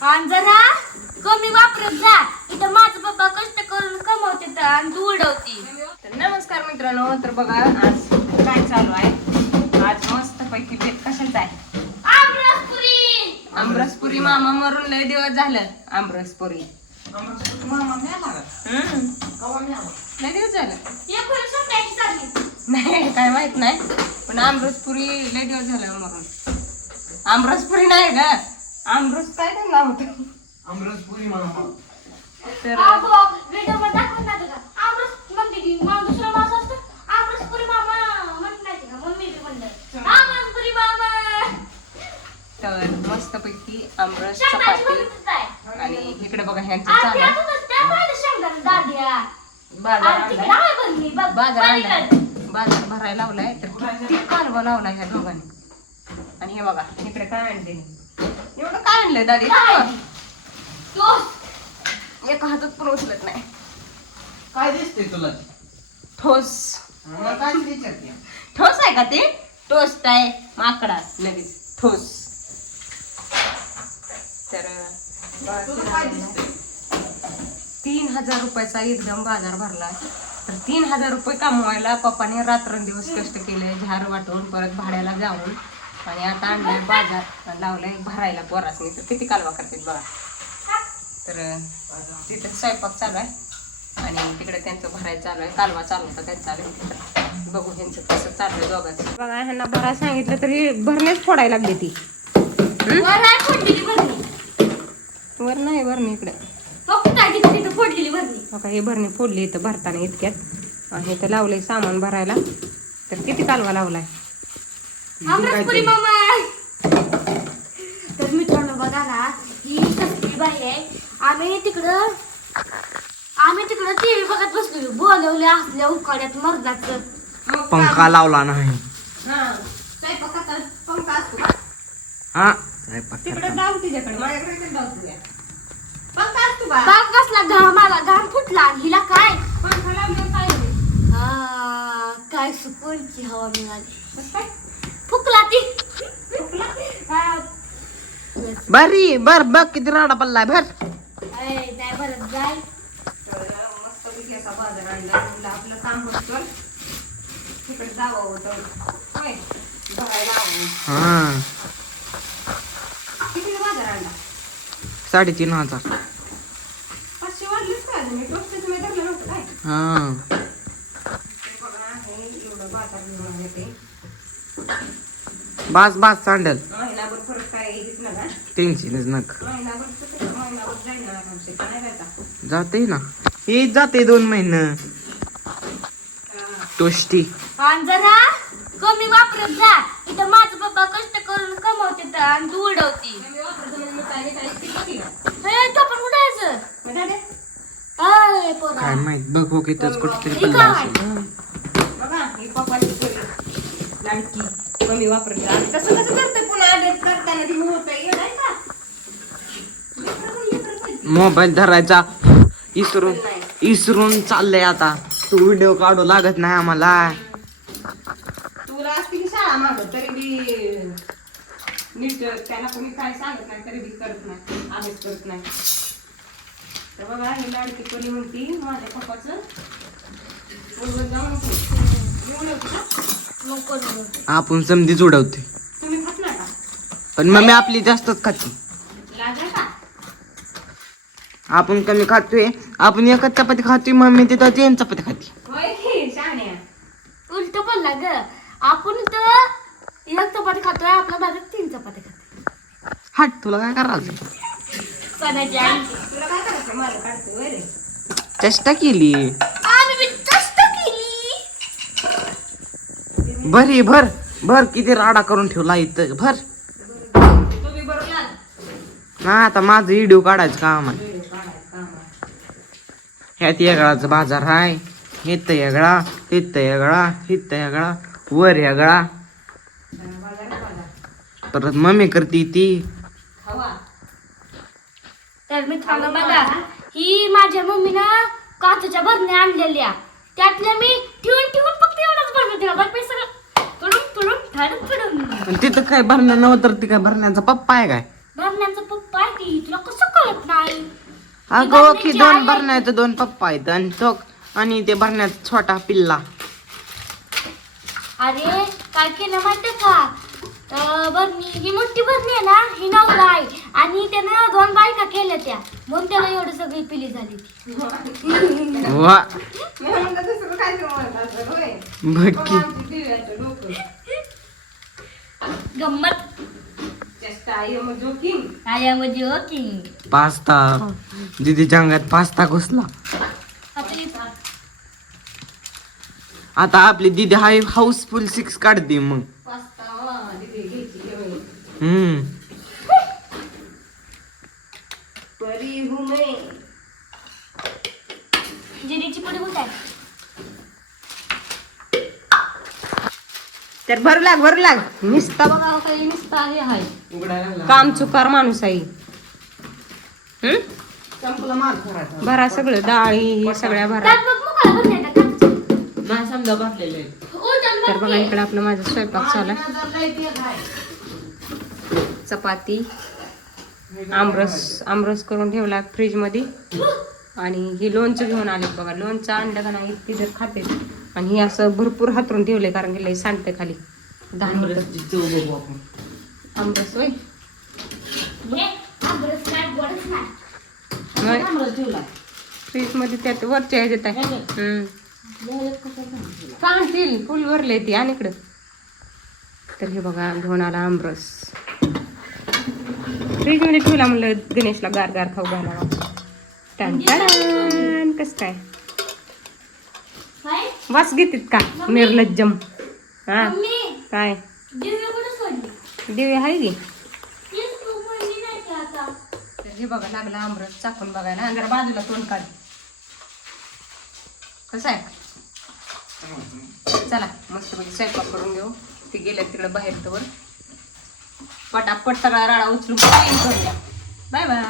आणि जरा कमी वापरत जा. इथं माझं पप्पा कष्ट करून कमवते आणि तू उडवती. तर नमस्कार मित्रांनो. तर बघा आज काय चालू आहे. आज मस्त पैकी बेत कशाचा आहे. आमरसपुरी. मामा मरून लय दिवस झालं. आमरसपुरी लय दिवस झालं नाही काय माहित नाही पण आमरसपुरी लय दिवस झालं मरून. आमरसपुरी नाही ग आमरस काय त्यांना होत आमरसपुरी मामा. तर व्हिडिओ दाखवून ना तुला आमरस म्हणते की मग दुसरा माणूस असतो आमरसपुरी मामा म्हणत नाही का मम्मी बी म्हणलं आमरसपुरी मामा. तर मस्त पैकी आमरस चपाती आणि इकडे बघा ह्यांचं चालू बाजार भरायला लावलाय. तर किती कालवा लावलाय ह्या दोघांनी. आणि हे बघा इकडे काय आणले. एवढं काय आणलंय दादी. एका हातात पण उचलत नाही. काय दिसतंय तुला? ठोस मला काय विचारते? ठोस आहे का ते. टोस्ट आहे माकडा लगेच ठोस. तर तुला काय दिसतंय? 3000 रुपयाचा एकदम बाजार भरला. तर 3000 रुपये कमवायला पप्पाने रात्रंदिवस कष्ट केले. झाड वाटून परत भाड्याला जाऊन आणि आता आणलाय बाजार लावलाय भरायला पोरासनी. तर किती कालवा करतात बघा. तर तिथं स्वयंपाक चालू आहे आणि तिकडे त्यांचं भरायचं चालू आहे. कालवा चालू होता त्यांचा. बघू ह्यांचं कसं चालू आहे दोघांचं. बघा ह्यांना भरा सांगितलं तरी भरलेच फोडायला लागली ती. वर नाही भरणी इकडे बघा हे भरणी फोडली इथं भरताना इतक्यात. आणि इथं लावलंय सामान भरायला. तर किती कालवा लावलाय. आमरसपुरी मामा. तर मित्रांनो बघा ना ही कसली बाई आहे. आम्ही तिकडं टीव्ही बघत बसलो. बोलवले असल्या उकाड्यात मर्दाचं पंखा लावला नाही. स्वयंपाकाचा पंखा असतो का? हा तिकडे जाऊ तिच्याकडे माझ्याकडे जाऊ तुझ्या पंखा असतो का. बाग कसला घाम आला. घाम फुटला. हिला काय पंखा लावल्यावर काय होईल. काय सुकूनची हवा मिळाली. बस काय फुकला ती. बरी बर बघ किती राडा पडलाय भर. नाही भरत जाय. मस्त पैकी असा बाजार आणला. म्हणलं आपलं काम होतं तिकडे जावं होतं होय भरायला हवं. हा किती बाजार आणला. 3500. 500 वाढलेच का मी टोस्टचं मी धरलं नव्हतं काय. हा ते बघा हे एवढं बाजार घेऊन आले ते. बास सँडल महिनाभर परत काय हेच ना का. टेन्शनच नक महिनाभर जाईल ना आमचे काय जायचा. जाते ना हे जाते 2 महिने टोस्टी. आणि जरा कमी वापरत जा. इथं माझं पप्पा कष्ट करून कमवते आणि तू उडवती. तो पण उडायचं काय माहित बघ कितीच कुठतरी पडला असेल. बघा ही पप्पाची पोरी लाडकी कमी वापरली. आणि कसं करते पुन्हा डेट करताना ती होतंय नाही का. मोबाईल धरायचा इसरून चाललंय आता. तू व्हिडिओ काढू लागत नाही आम्हाला. तुला असते की शाळा माग तरी बी नीट त्याला कोणी काय सांगत नाही तरी बी करत नाही. आम्हीच करत नाही. तर बघा ही लाडकी पोरी म्हणती माझ्या पप्पाचं उडवत जाऊ नको. आपण समधीच उडवते. तुम्ही खात नाही का. पण मम्मी आपली जास्तच खाते. लागलं का. आपण कमी खातोय. आपण एकच चपाती खातोय. मम्मी तिथं 3 चपाती खाते. होय की शाण्या. उलट बोलला ग. आपण तर 1 चपाती खातोय. आपला दादा 3 चपाती खातोय. हट तुला काय करायचं. तुला काय करायचं मला काढतोय होय रे. चेष्टा केली. आम्ही बी कष्ट केली. भर भर किती राडा करून ठेवला इथं भर. तुम्ही बरोबर लाग. ना आता माझं व्हिडिओ काढायचं काम आहे. ह्यात वेगळाच बाजार आहे. इथं वेगळा तिथं वेगळा इथं वेगळा वर वेगळा. परत मम्मी करते ती. तर मित्रांनो बघा ही माझ्या मम्मीनं काचेच्या भरण्या आणलेल्या. त्यातल्या मी ठेवून फक्त एवढंच भरलं दिला. बाकी सगळं तुडून तिथं काय भरणं नव्हतं तर ती काय भरण्याचा पप्पा आहे काय. भरण्याचा पप्पा काय ती तुला कसं कळत नाही? अगं की 2 भरण्याचं 2 पप्पा आहेत आणि तो आणि ते भरण्याचा छोटा पिल्ला. अरे काय केलं माहितीये का? बरणी ही मोठी बरणी आहे ना, ही नवरा आहे आणि त्यानं 2 बायका केल्या त्या, म्हणून त्याला एवढी सगळी पिली झाली. वा मी म्हणलं दुसरं काय ते म्हणत असेल, होय. बघ बघ की आमची दिव्याचं डोकं. गंमत चेष्टा आहे मग जोकिंग. आया म्हणजे ओके. पास्ता दीदीच्या अंगात पास्ता घुसला. आता आपली दीदी हाय हाऊसफुल 6 काढते मग. पास्ता दिदी घ्यायची होय. हम्म परी हूं मैं. जिरीची पुडी कुठे आहे? तर भरू लाग निस्ता बघा काही निस्ता हे आहे काम चुकार माणूस आहे. संपला मार करायचा. भरा सगळं डाळी हे सगळ्या भरा. त्यात बघ मोकळा भरण्या आहे का? नाही समजा भरलेले ओ, त्यात तर बघ बघा की. इकडे आपलं माझा स्वयंपाक चालू आहे. चपाती आमरस करून ठेवला फ्रीज मध्ये आणि हे लोणचं घेऊन आले बघा. लोणचं आणलं का नाही ती जर खाते आणि हे असं भरपूर हातरून ठेवले कारण की लई सांडते खाली 10 मिनिटं. आमरस होय हे, आंबरस काय गोडच नाही. फ्रीज मध्ये त्यात वरच्या ह्याच्यात आहे. सांगतील फुल भरले ती आणि इकडं. तर हे बघा घेऊन आला आमरस फ्रीज मध्ये ठेवला म्हणलं गणेशला गार गार खाऊ घालावा. टन टन कस काय काय? वास घेतात का निर्लज्जम. हा मम्मी, काय दिव्य कुठं सोडली? दिवे आहे की. तेच तू म्हणली नाही का आता? तर हे बघा लागला आमरस चाकून बघायला आणि जरा बाजूला तोंड काढ. कसं आहे चला मस्त पैकी स्वयंपाक करून घेऊ. ते गेले तिकडे बाहेर तर पटापट सगळा राडा उचलून करूया. Bye bye.